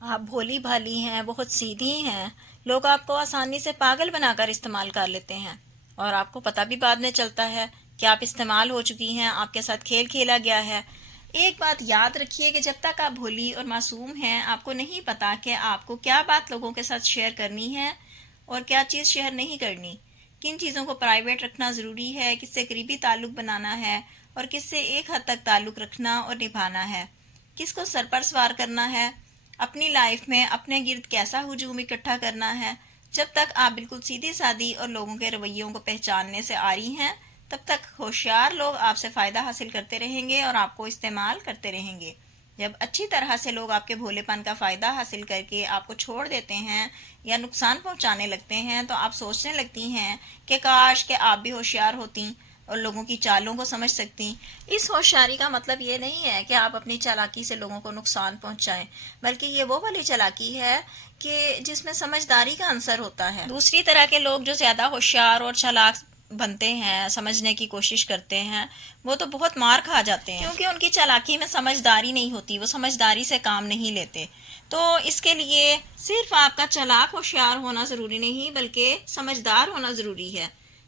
آپ بھولی بھالی ہیں، بہت سیدھی ہیں، لوگ آپ کو آسانی سے پاگل بنا کر استعمال کر لیتے ہیں اور آپ کو پتہ بھی بعد میں چلتا ہے کہ آپ استعمال ہو چکی ہیں، آپ کے ساتھ کھیل کھیلا گیا ہے۔ ایک بات یاد رکھیے کہ جب تک آپ بھولی اور معصوم ہیں، آپ کو نہیں پتا کہ آپ کو کیا بات لوگوں کے ساتھ شیئر کرنی ہے اور کیا چیز شیئر نہیں کرنی، کن چیزوں کو پرائیویٹ رکھنا ضروری ہے، کس سے قریبی تعلق بنانا ہے اور کس سے ایک حد تک تعلق رکھنا اور نبھانا ہے، کس کو سر پر سوار کرنا ہے، اپنی لائف میں اپنے گرد کیسا ہجوم اکٹھا کرنا ہے۔ جب تک آپ بالکل سیدھی سادی اور لوگوں کے رویوں کو پہچاننے سے آری ہیں، تب تک ہوشیار لوگ آپ سے فائدہ حاصل کرتے رہیں گے اور آپ کو استعمال کرتے رہیں گے۔ جب اچھی طرح سے لوگ آپ کے بھولے پن کا فائدہ حاصل کر کے آپ کو چھوڑ دیتے ہیں یا نقصان پہنچانے لگتے ہیں تو آپ سوچنے لگتی ہیں کہ کاش کہ آپ بھی ہوشیار ہوتیں اور لوگوں کی چالوں کو سمجھ سکتی۔ اس ہوشیاری کا مطلب یہ نہیں ہے کہ آپ اپنی چالاکی سے لوگوں کو نقصان پہنچائیں، بلکہ یہ وہ والی چالاکی ہے کہ جس میں سمجھداری کا عنصر ہوتا ہے۔ دوسری طرح کے لوگ جو زیادہ ہوشیار اور چالاک بنتے ہیں، سمجھنے کی کوشش کرتے ہیں، وہ تو بہت مار کھا جاتے ہیں کیونکہ ان کی چالاکی میں سمجھداری نہیں ہوتی، وہ سمجھداری سے کام نہیں لیتے۔ تو اس کے لیے صرف آپ کا چالاک ہوشیار ہونا ضروری نہیں بلکہ سمجھدار ہونا ضروری ہے۔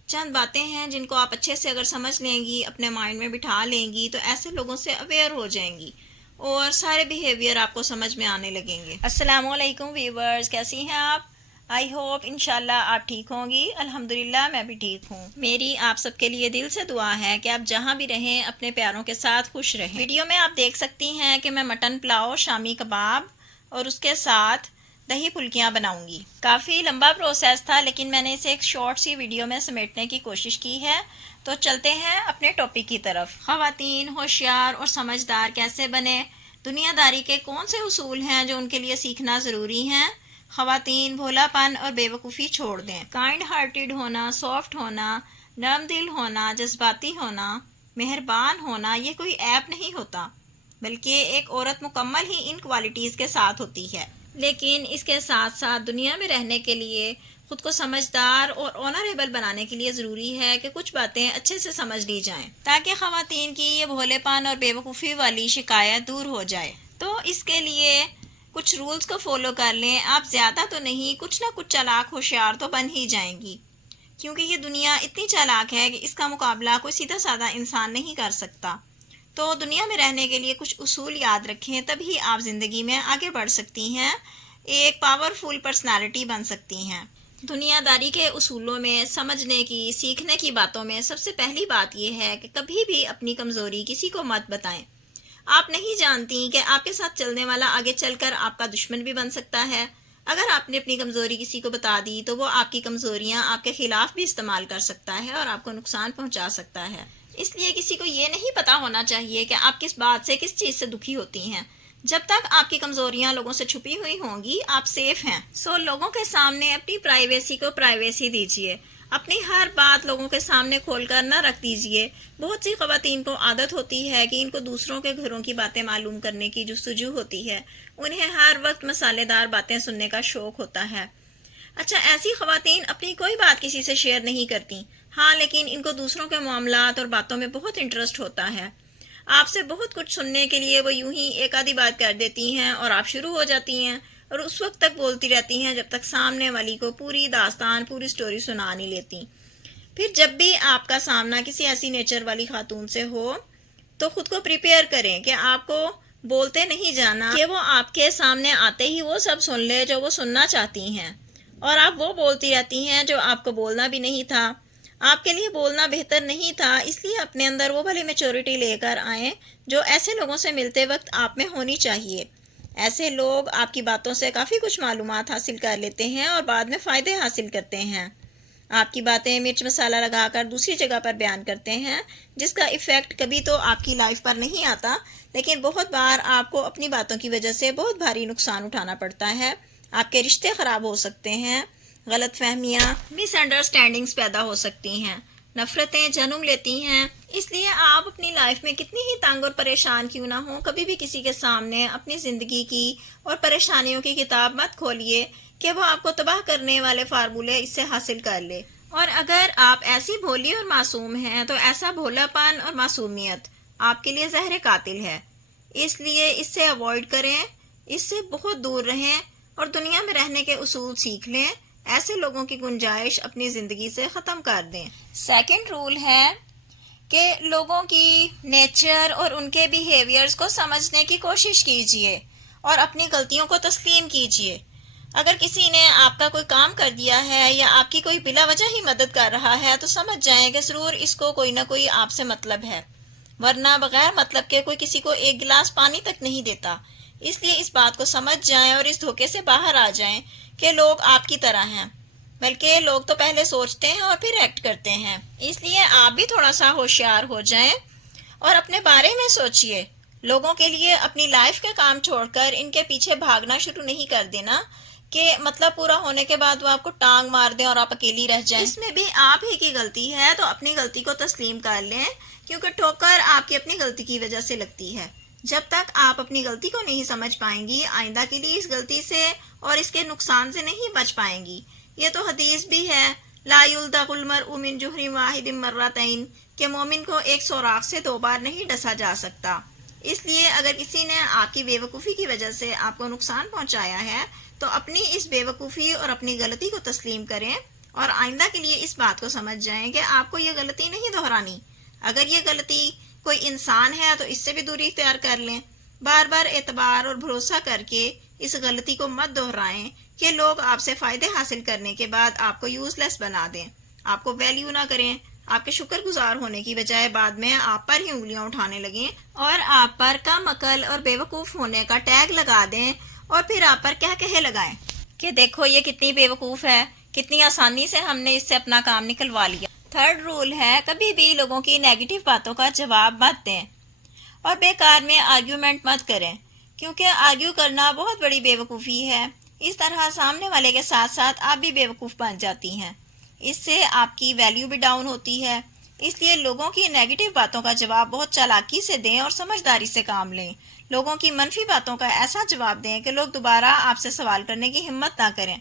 چند باتیں ہیں جن کو آپ اچھے سے اگر سمجھ لیں گی، اپنے مائنڈ میں بٹھا لیں گی تو ایسے لوگوں سے اویئر ہو جائیں گی اور سارے بیہیویئر آپ کو سمجھ میں آنے لگیں گے۔ السلام علیکم ویورز، کیسی ہیں آپ؟ آئی ہوپ انشاءاللہ آپ ٹھیک ہوں گی۔ الحمدللہ میں بھی ٹھیک ہوں۔ میری آپ سب کے لیے دل سے دعا ہے کہ آپ جہاں بھی رہیں اپنے پیاروں کے ساتھ خوش رہیں۔ ویڈیو میں آپ دیکھ سکتی ہیں کہ میں مٹن پلاؤ، شامی کباب اور اس کے ساتھ دہی پھلکیاں بناؤں گی۔ کافی لمبا پروسیس تھا لیکن میں نے اسے ایک شارٹ سی ویڈیو میں سمیٹنے کی کوشش کی ہے۔ تو چلتے ہیں اپنے ٹاپک کی طرف۔ خواتین ہوشیار اور سمجھدار کیسے بنیں؟ دنیا داری کے کون سے اصول ہیں جو ان کے لیے سیکھنا ضروری ہیں؟ خواتین بھولا پن اور بے وقوفی چھوڑ دیں۔ کائنڈ ہارٹیڈ ہونا، سافٹ ہونا، نرم دل ہونا، جذباتی ہونا، مہربان ہونا یہ کوئی عیب نہیں ہوتا، بلکہ ایک عورت مکمل ہی ان کوالٹیز کے ساتھ ہوتی ہے۔ لیکن اس کے ساتھ ساتھ دنیا میں رہنے کے لیے خود کو سمجھدار اور آنریبل بنانے کے لیے ضروری ہے کہ کچھ باتیں اچھے سے سمجھ لی جائیں تاکہ خواتین کی یہ بھولے پن اور بے وقوفی والی شکایت دور ہو جائے۔ تو اس کے لیے کچھ رولز کو فالو کر لیں۔ آپ زیادہ تو نہیں، کچھ نہ کچھ چالاک ہوشیار تو بن ہی جائیں گی، کیونکہ یہ دنیا اتنی چالاک ہے کہ اس کا مقابلہ کوئی سیدھا سادہ انسان نہیں کر سکتا۔ تو دنیا میں رہنے کے لیے کچھ اصول یاد رکھیں، تبھی آپ زندگی میں آگے بڑھ سکتی ہیں، ایک پاورفل پرسنالٹی بن سکتی ہیں۔ دنیا داری کے اصولوں میں سمجھنے کی، سیکھنے کی باتوں میں سب سے پہلی بات یہ ہے کہ کبھی بھی اپنی کمزوری کسی کو مت بتائیں۔ آپ نہیں جانتی کہ آپ کے ساتھ چلنے والا آگے چل کر آپ کا دشمن بھی بن سکتا ہے۔ اگر آپ نے اپنی کمزوری کسی کو بتا دی تو وہ آپ کی کمزوریاں آپ کے خلاف بھی استعمال کر سکتا ہے اور آپ کو نقصان پہنچا سکتا ہے۔ اس لیے کسی کو یہ نہیں پتا ہونا چاہیے کہ آپ کس بات سے، کس چیز سے دکھی ہوتی ہیں۔ جب تک آپ کی کمزوریاں لوگوں سے چھپی ہوئی ہوں گی، آپ سیف ہیں۔ لوگوں کے سامنے اپنی پرائیویسی کو پرائیویسی دیجیے، اپنی ہر بات لوگوں کے سامنے کھول کر نہ رکھ دیجیے۔ بہت سی خواتین کو عادت ہوتی ہے کہ ان کو دوسروں کے گھروں کی باتیں معلوم کرنے کی جستجو ہوتی ہے، انہیں ہر وقت مسالے دار باتیں سننے کا شوق ہوتا ہے۔ اچھا، ایسی خواتین اپنی کوئی بات کسی سے شیئر نہیں کرتی، ہاں لیکن ان کو دوسروں کے معاملات اور باتوں میں بہت انٹرسٹ ہوتا ہے۔ آپ سے بہت کچھ سننے کے لیے وہ یوں ہی ایک آدھی بات کر دیتی ہیں اور آپ شروع ہو جاتی ہیں اور اس وقت تک بولتی رہتی ہیں جب تک سامنے والی کو پوری داستان، پوری سٹوری سنا نہیں لیتی۔ پھر جب بھی آپ کا سامنا کسی ایسی نیچر والی خاتون سے ہو تو خود کو پریپیئر کریں کہ آپ کو بولتے نہیں جانا کہ وہ آپ کے سامنے آتے ہی وہ سب سن لے جو وہ سننا چاہتی ہیں، اور آپ وہ بولتی رہتی ہیں جو آپ کو بولنا بھی نہیں تھا، آپ کے لیے بولنا بہتر نہیں تھا۔ اس لیے اپنے اندر وہ والی میچورٹی لے کر آئیں جو ایسے لوگوں سے ملتے وقت آپ میں ہونی چاہیے۔ ایسے لوگ آپ کی باتوں سے کافی کچھ معلومات حاصل کر لیتے ہیں اور بعد میں فائدے حاصل کرتے ہیں۔ آپ کی باتیں مرچ مسالہ لگا کر دوسری جگہ پر بیان کرتے ہیں، جس کا ایفیکٹ کبھی تو آپ کی لائف پر نہیں آتا، لیکن بہت بار آپ کو اپنی باتوں کی وجہ سے بہت بھاری نقصان اٹھانا پڑتا ہے۔ آپ کے رشتے خراب ہو سکتے ہیں، غلط فہمیاں، مس انڈرسٹینڈنگز پیدا ہو سکتی ہیں، نفرتیں جنم لیتی ہیں۔ اس لیے آپ اپنی لائف میں کتنی ہی تنگ اور پریشان کیوں نہ ہوں، کبھی بھی کسی کے سامنے اپنی زندگی کی اور پریشانیوں کی کتاب مت کھولیے کہ وہ آپ کو تباہ کرنے والے فارمولے اس سے حاصل کر لے۔ اور اگر آپ ایسی بھولی اور معصوم ہیں تو ایسا بھولا پن اور معصومیت آپ کے لیے زہر قاتل ہے، اس لیے اس سے اوائڈ کریں۔ اس سے بہت دور رہیں اور دنیا میں رہنے کے اصول سیکھ لیں. ایسے لوگوں کی گنجائش اپنی زندگی سے ختم کر دیں. سیکنڈ رول ہے کہ لوگوں کی نیچر اور ان کے بیہیویئرز کو سمجھنے کی کوشش کیجیے اور اپنی غلطیوں کو تسلیم کیجیے. اگر کسی نے آپ کا کوئی کام کر دیا ہے یا آپ کی کوئی بلا وجہ ہی مدد کر رہا ہے تو سمجھ جائیں کہ ضرور اس کو کوئی نہ کوئی آپ سے مطلب ہے، ورنہ بغیر مطلب کے کوئی کسی کو ایک گلاس پانی تک نہیں دیتا. اس لیے اس بات کو سمجھ جائیں اور اس دھوکے سے باہر آ جائیں کہ لوگ آپ کی طرح ہیں، بلکہ لوگ تو پہلے سوچتے ہیں اور پھر ایکٹ کرتے ہیں. اس لیے آپ بھی تھوڑا سا ہوشیار ہو جائیں اور اپنے بارے میں سوچئے. لوگوں کے لیے اپنی لائف کے کام چھوڑ کر ان کے پیچھے بھاگنا شروع نہیں کر دینا کہ مطلب پورا ہونے کے بعد وہ آپ کو ٹانگ مار دیں اور آپ اکیلی رہ جائیں. اس میں بھی آپ ہی کی غلطی ہے تو اپنی غلطی کو تسلیم کر لیں، کیونکہ ٹھوکر آپ کی اپنی غلطی کی وجہ سے لگتی ہے. جب تک آپ اپنی غلطی کو نہیں سمجھ پائیں گی، آئندہ کے لیے اس غلطی سے اور اس کے نقصان سے نہیں بچ پائیں گی. یہ تو حدیث بھی ہے، لا یلدغ المرء من جحر واحد مرتين، کہ مومن کو ایک سوراخ سے 2 بار نہیں ڈسا جا سکتا. اس لیے اگر کسی نے آپ کی بے وقوفی کی وجہ سے آپ کو نقصان پہنچایا ہے تو اپنی اس بے وقوفی اور اپنی غلطی کو تسلیم کریں اور آئندہ کے لیے اس بات کو سمجھ جائیں کہ آپ کو یہ غلطی نہیں دہرانی. اگر یہ غلطی کوئی انسان ہے تو اس سے بھی دوری اختیار کر لیں. بار بار اعتبار اور بھروسہ کر کے اس غلطی کو مت دہرائیں کہ لوگ آپ سے فائدے حاصل کرنے کے بعد آپ کو یوز لیس بنا دیں، آپ کو ویلیو نہ کریں، آپ کے شکر گزار ہونے کی بجائے بعد میں آپ پر ہی انگلیاں اٹھانے لگیں اور آپ پر کم عقل اور بے وقوف ہونے کا ٹیگ لگا دیں اور پھر آپ پر کہے لگائیں کہ دیکھو یہ کتنی بے وقوف ہے، کتنی آسانی سے ہم نے اس سے اپنا کام نکلوا لیا. تھرڈ رول ہے، کبھی بھی لوگوں کی نیگیٹو باتوں کا جواب مت دیں اور بیکار میں آرگیومنٹ مت کریں، کیونکہ آرگیو کرنا بہت بڑی بے وقوفی ہے. اس طرح سامنے والے کے ساتھ ساتھ آپ بھی بے وقوف بن جاتی ہیں، اس سے آپ کی ویلیو بھی ڈاؤن ہوتی ہے. اس لیے لوگوں کی نیگیٹو باتوں کا جواب بہت چالاکی سے دیں اور سمجھداری سے کام لیں. لوگوں کی منفی باتوں کا ایسا جواب دیں کہ لوگ دوبارہ آپ سے سوال کرنے کی ہمت نہ کریں.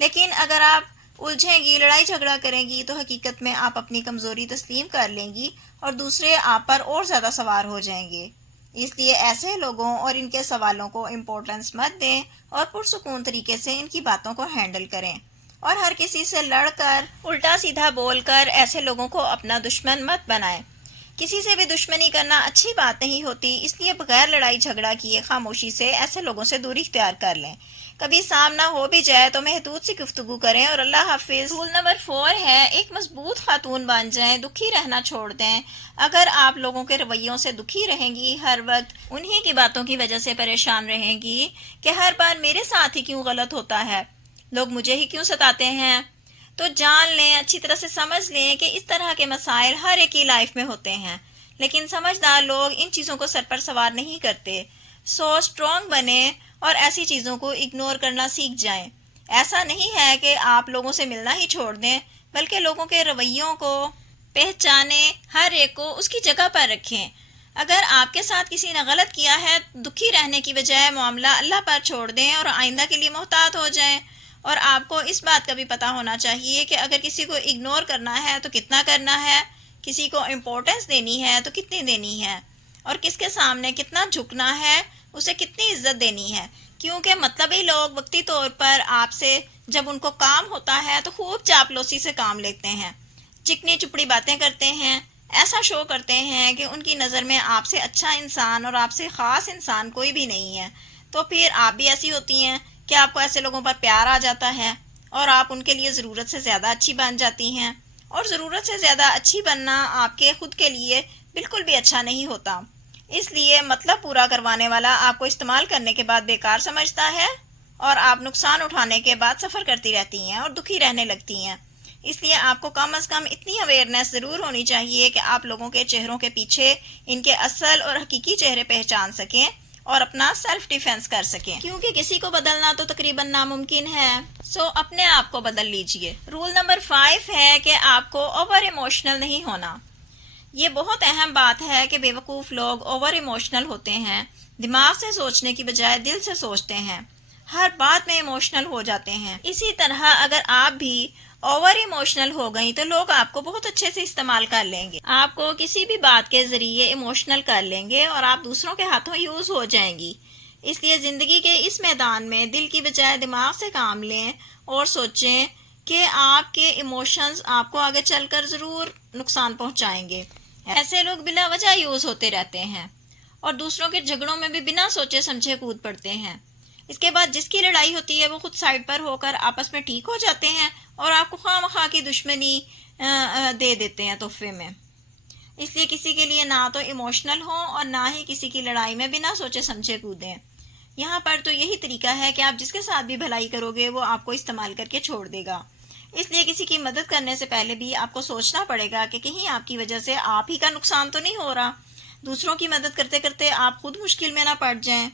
لیکن اگر آپ الجھیں گی، لڑائی جھگڑا کریں گی تو حقیقت میں آپ اپنی کمزوری تسلیم کر لیں گی اور دوسرے آپ پر اور زیادہ سوار ہو جائیں گے. اس لیے ایسے لوگوں اور ان کے سوالوں کو امپورٹنس مت دیں اور پرسکون طریقے سے ان کی باتوں کو ہینڈل کریں اور ہر کسی سے لڑ کر الٹا سیدھا بول کر ایسے لوگوں کو اپنا دشمن مت بنائیں. کسی سے بھی دشمنی کرنا اچھی بات نہیں ہوتی، اس لیے بغیر لڑائی جھگڑا کیے خاموشی سے ایسے لوگوں سے دوری اختیار کر لیں. کبھی سامنا ہو بھی جائے تو محدود سی گفتگو کریں اور اللہ حافظ. رول نمبر 4 ہے، ایک مضبوط خاتون بن جائیں، دکھی رہنا چھوڑ دیں. اگر آپ لوگوں کے رویوں سے دکھی رہیں گی، ہر وقت انہی کی باتوں کی وجہ سے پریشان رہیں گی کہ ہر بار میرے ساتھ ہی کیوں غلط ہوتا ہے، لوگ مجھے ہی کیوں ستاتے ہیں، تو جان لیں، اچھی طرح سے سمجھ لیں کہ اس طرح کے مسائل ہر ایک کی لائف میں ہوتے ہیں، لیکن سمجھدار لوگ ان چیزوں کو سر پر سوار نہیں کرتے. سو اسٹرانگ بنیں اور ایسی چیزوں کو اگنور کرنا سیکھ جائیں. ایسا نہیں ہے کہ آپ لوگوں سے ملنا ہی چھوڑ دیں، بلکہ لوگوں کے رویوں کو پہچانیں، ہر ایک کو اس کی جگہ پر رکھیں. اگر آپ کے ساتھ کسی نے غلط کیا ہے، دکھی رہنے کی بجائے معاملہ اللہ پر چھوڑ دیں اور آئندہ کے لیے محتاط ہو جائیں. اور آپ کو اس بات کا بھی پتہ ہونا چاہیے کہ اگر کسی کو اگنور کرنا ہے تو کتنا کرنا ہے، کسی کو امپورٹنس دینی ہے تو کتنی دینی ہے، اور کس کے سامنے کتنا جھکنا ہے، اسے کتنی عزت دینی ہے. کیونکہ مطلبی لوگ وقتی طور پر آپ سے جب ان کو کام ہوتا ہے تو خوب چاپلوسی سے کام لیتے ہیں، چکنی چپڑی باتیں کرتے ہیں، ایسا شو کرتے ہیں کہ ان کی نظر میں آپ سے اچھا انسان اور آپ سے خاص انسان کوئی بھی نہیں ہے. تو پھر آپ بھی ایسی ہوتی ہیں کہ آپ کو ایسے لوگوں پر پیار آ جاتا ہے اور آپ ان کے لیے ضرورت سے زیادہ اچھی بن جاتی ہیں، اور ضرورت سے زیادہ اچھی بننا آپ کے خود کے لیے بالکل بھی اچھا نہیں ہوتا. اس لیے مطلب پورا کروانے والا آپ کو استعمال کرنے کے بعد بیکار سمجھتا ہے اور آپ نقصان اٹھانے کے بعد سفر کرتی رہتی ہیں اور دکھی رہنے لگتی ہیں. اس لیے آپ کو کم از کم اتنی اویئرنیس ضرور ہونی چاہیے کہ آپ لوگوں کے چہروں کے پیچھے ان کے اصل اور حقیقی چہرے پہچان سکیں اور اپنا سیلف ڈیفینس کر سکیں، کیونکہ کسی کو بدلنا تو تقریباً ناممکن ہے. سو اپنے آپ کو بدل لیجئے. رول نمبر 5 ہے کہ آپ کو اوور ایموشنل نہیں ہونا. یہ بہت اہم بات ہے کہ بیوقوف لوگ اوور ایموشنل ہوتے ہیں، دماغ سے سوچنے کی بجائے دل سے سوچتے ہیں، ہر بات میں ایموشنل ہو جاتے ہیں. اسی طرح اگر آپ بھی اوور ایموشنل ہو گئیں تو لوگ آپ کو بہت اچھے سے استعمال کر لیں گے، آپ کو کسی بھی بات کے ذریعے ایموشنل کر لیں گے اور آپ دوسروں کے ہاتھوں یوز ہو جائیں گی. اس لیے زندگی کے اس میدان میں دل کی بجائے دماغ سے کام لیں اور سوچیں کہ آپ کے ایموشنز آپ کو آگے چل کر ضرور نقصان پہنچائیں گے۔ ایسے لوگ بلا وجہ یوز ہوتے رہتے ہیں اور دوسروں کے جھگڑوں میں بھی بنا سوچے سمجھے کود پڑتے ہیں۔ اس کے بعد جس کی لڑائی ہوتی ہے وہ خود سائڈ پر ہو کر آپس میں ٹھیک ہو جاتے ہیں اور آپ کو خواہ مخواہ کی دشمنی دے دیتے ہیں تحفے میں۔ اس لیے کسی کے لیے نہ تو ایموشنل ہوں اور نہ ہی کسی کی لڑائی میں بنا سوچے سمجھے کودیں۔ یہاں پر تو یہی طریقہ ہے کہ آپ جس کے ساتھ بھی بھلائی کرو گے وہ آپ کو استعمال کر کے چھوڑ دے گا۔ اس لیے کسی کی مدد کرنے سے پہلے بھی آپ کو سوچنا پڑے گا کہ کہیں آپ کی وجہ سے آپ ہی کا نقصان تو نہیں ہو رہا، دوسروں کی مدد کرتے کرتے آپ خود مشکل میں نہ پڑ جائیں۔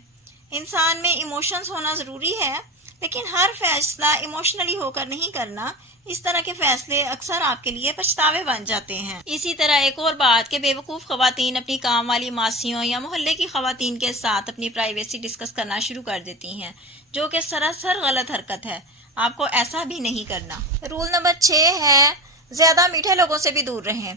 انسان میں ایموشنز ہونا ضروری ہے، لیکن ہر فیصلہ ایموشنلی ہو کر نہیں کرنا۔ اس طرح کے فیصلے اکثر آپ کے لیے پچھتاوے بن جاتے ہیں۔ اسی طرح ایک اور بات کہ بے وقوف خواتین اپنی کام والی ماسیوں یا محلے کی خواتین کے ساتھ اپنی پرائیویسی ڈسکس کرنا شروع کر دیتی ہیں، جو کہ سراسر غلط حرکت ہے۔ آپ کو ایسا بھی نہیں کرنا۔ رول نمبر 6 ہے زیادہ میٹھے لوگوں سے بھی دور رہیں۔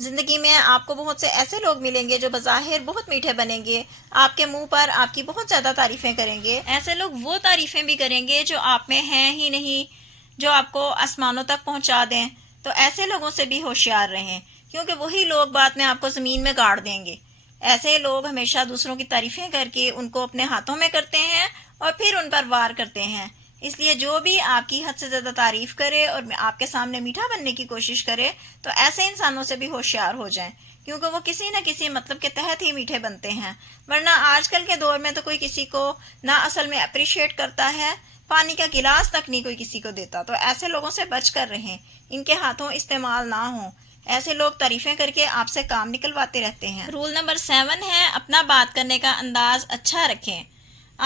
زندگی میں آپ کو بہت سے ایسے لوگ ملیں گے جو بظاہر بہت میٹھے بنیں گے، آپ کے منہ پر آپ کی بہت زیادہ تعریفیں کریں گے۔ ایسے لوگ وہ تعریفیں بھی کریں گے جو آپ میں ہیں ہی نہیں، جو آپ کو آسمانوں تک پہنچا دیں۔ تو ایسے لوگوں سے بھی ہوشیار رہیں، کیونکہ وہی لوگ بعد میں آپ کو زمین میں گاڑ دیں گے۔ ایسے لوگ ہمیشہ دوسروں کی تعریفیں کر کے ان کو اپنے ہاتھوں میں کرتے ہیں اور پھر ان پر وار کرتے ہیں۔ اس لیے جو بھی آپ کی حد سے زیادہ تعریف کرے اور آپ کے سامنے میٹھا بننے کی کوشش کرے تو ایسے انسانوں سے بھی ہوشیار ہو جائیں، کیونکہ وہ کسی نہ کسی مطلب کے تحت ہی میٹھے بنتے ہیں۔ ورنہ آج کل کے دور میں تو کوئی کسی کو نہ اصل میں اپریشیٹ کرتا ہے، پانی کا گلاس تک نہیں کوئی کسی کو دیتا۔ تو ایسے لوگوں سے بچ کر رہیں، ان کے ہاتھوں استعمال نہ ہوں۔ ایسے لوگ تعریفیں کر کے آپ سے کام نکلواتے رہتے ہیں۔ رول نمبر 7 ہے اپنا بات کرنے کا انداز اچھا رکھیں۔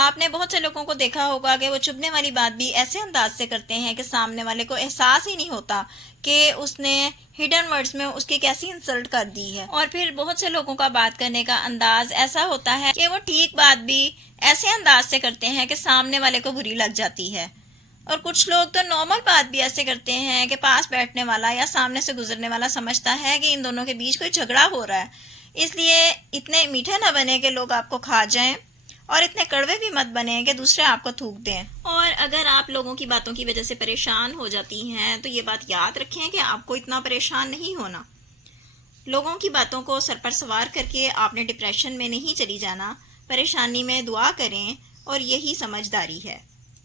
آپ نے بہت سے لوگوں کو دیکھا ہوگا کہ وہ چبھنے والی بات بھی ایسے انداز سے کرتے ہیں کہ سامنے والے کو احساس ہی نہیں ہوتا کہ اس نے ہڈن ورڈز میں اس کی کیسی انسلٹ کر دی ہے۔ اور پھر بہت سے لوگوں کا بات کرنے کا انداز ایسا ہوتا ہے کہ وہ ٹھیک بات بھی ایسے انداز سے کرتے ہیں کہ سامنے والے کو بری لگ جاتی ہے۔ اور کچھ لوگ تو نارمل بات بھی ایسے کرتے ہیں کہ پاس بیٹھنے والا یا سامنے سے گزرنے والا سمجھتا ہے کہ ان دونوں کے بیچ کوئی جھگڑا ہو رہا ہے۔ اس لیے اتنے میٹھے نہ بنے کہ لوگ آپ کو کھا جائیں، اور اتنے کڑوے بھی مت بنیں کہ دوسرے آپ کو تھوک دیں۔ اور اگر آپ لوگوں کی باتوں کی وجہ سے پریشان ہو جاتی ہیں تو یہ بات یاد رکھیں کہ آپ کو اتنا پریشان نہیں ہونا۔ لوگوں کی باتوں کو سر پر سوار کر کے آپ نے ڈپریشن میں نہیں چلی جانا، پریشانی میں دعا کریں اور یہی سمجھداری ہے۔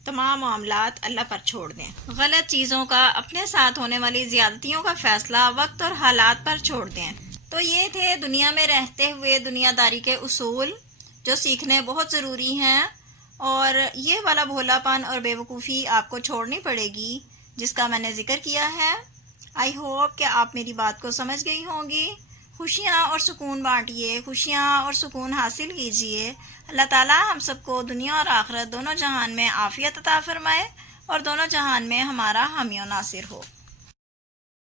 تمام معاملات اللہ پر چھوڑ دیں۔ غلط چیزوں کا، اپنے ساتھ ہونے والی زیادتیوں کا فیصلہ وقت اور حالات پر چھوڑ دیں۔ تو یہ تھے دنیا میں رہتے ہوئے دنیا داری کے اصول جو سیکھنے بہت ضروری ہیں، اور یہ والا بھولا پن اور بے وقوفی آپ کو چھوڑنی پڑے گی جس کا میں نے ذکر کیا ہے۔ آئی ہوپ کہ آپ میری بات کو سمجھ گئی ہوں گی۔ خوشیاں اور سکون بانٹیے، خوشیاں اور سکون حاصل کیجیے۔ اللہ تعالیٰ ہم سب کو دنیا اور آخرت دونوں جہان میں عافیت عطا فرمائے اور دونوں جہان میں ہمارا حامی و ناصر ہو۔